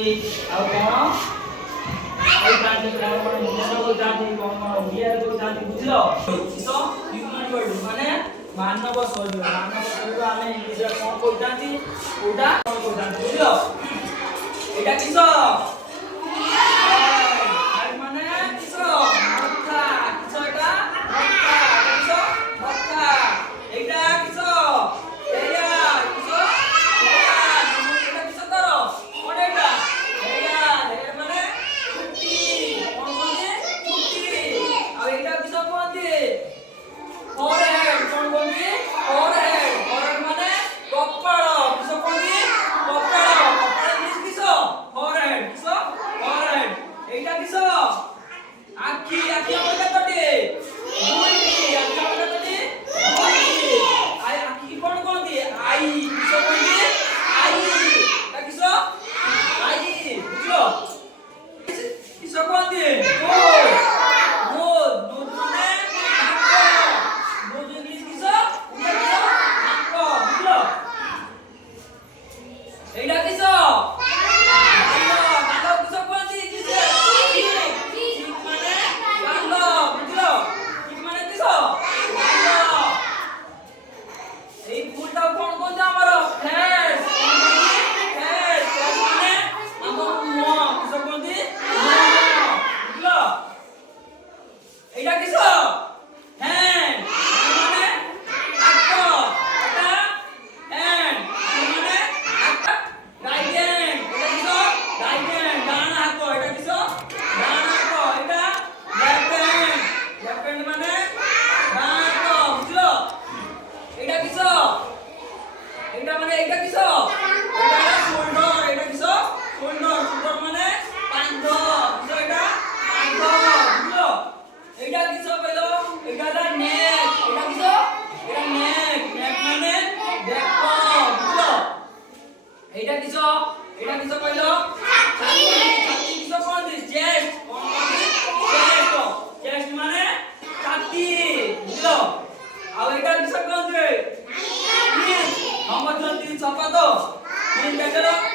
ଆଉ କଣ ଏଇ ଜାତି କଣ କଣ ଇଂଲିଶରେ ଜାତି କଣ କଣ ଓଡ଼ିଆରେ ଜାତି ବୁଝିଲ କିସ ହ୍ୟୁମାନ୍ ବଡି ମାନେ ମାନବ ଶରୀର ଆମେ ଇଂଲିଶରେ କଣ କହୁଛନ୍ତି କୋଉଟା କଣ କହୁଛନ୍ତି ବୁଝିଲ ଏଇଟା କିସ ମାନେ କିସ ମଥା କିସ ଏଟା ମଥା କିସ ମଥା ଏଇଟା କିସ ଏଇଟା କିସ ଏଇଟା କିସ ତ କଣ ଏଇଟା ଏଇଟା ମାନେ ଛୁଟି କଣ କହନ୍ତି ଛୁଟି ଆଉ ଏଇଟା କିସ କହନ୍ତି ଫୋरहेଡ୍ କଣ କହନ୍ତି ଫୋरहेଡ୍ ମାନେ କପାଳ କିସ କହନ୍ତି କପାଳ ଇଂଲିଶ କିସ ଫୋरहेଡ୍ କିସ ଫୋरहेଡ୍ ଏଇଟା କିସ ଆଖି ଆମର କେତୋଟି ଦୁଇଟି ଆଖି ଆମର କେତୋଟି ଦୁଇଟି ଆଖି କଣ କହନ୍ତି ଆଇ କିସ କହନ୍ତି ଆଇ ଏଟା କିସ ଆଇ ବୁଝିଲ କିସ କହନ୍ତି ନୋଜ ମାନେ ନାକ ନୋଜ ଇଂଲିଶ କିସ ଓଡ଼ିଆ କିସ ନାକ ବୁଝିଲ ଏଇଟା କିସ ଏଇଟା କିସ ହ୍যান্ড মানে ହାତ ଏଟା ହ্যান্ড ମାନେ ହାତ ରାଇଟ୍ ହ୍যান্ড ଏଟା କିସ ରାଇଟ୍ ହ୍যান্ড ଡାହାଣ ହାତ ଏଟା କିସ ଡାହାଣ ହାତ ଏଟା ଲେଫ୍ଟ ହ୍যান্ড ମାନେ ଡାହାଣ ହାତ ବୁଝିଲ ଏଇଟା କିସ ଏଇଟା ମାନେ ଏଇଟା କିସ ଏଇଟା শোল্ডার ଏଇଟା কিସ শোল্ডার মানে কাঁধ কিস এটা কাঁধ বুঝলো এইটা কিস কইলো এটা দা নেক এটা কিস এটা নেক মানে দেখো বুঝলো এইটা কিস কইলো ছাতি কিস কোনদি চেস্ট কোনদি চেস্ট মানে ছাতি বুঝলো আর এটা কিস কোনদি তিন নম্বর 3 ছপা তো তিন দেখো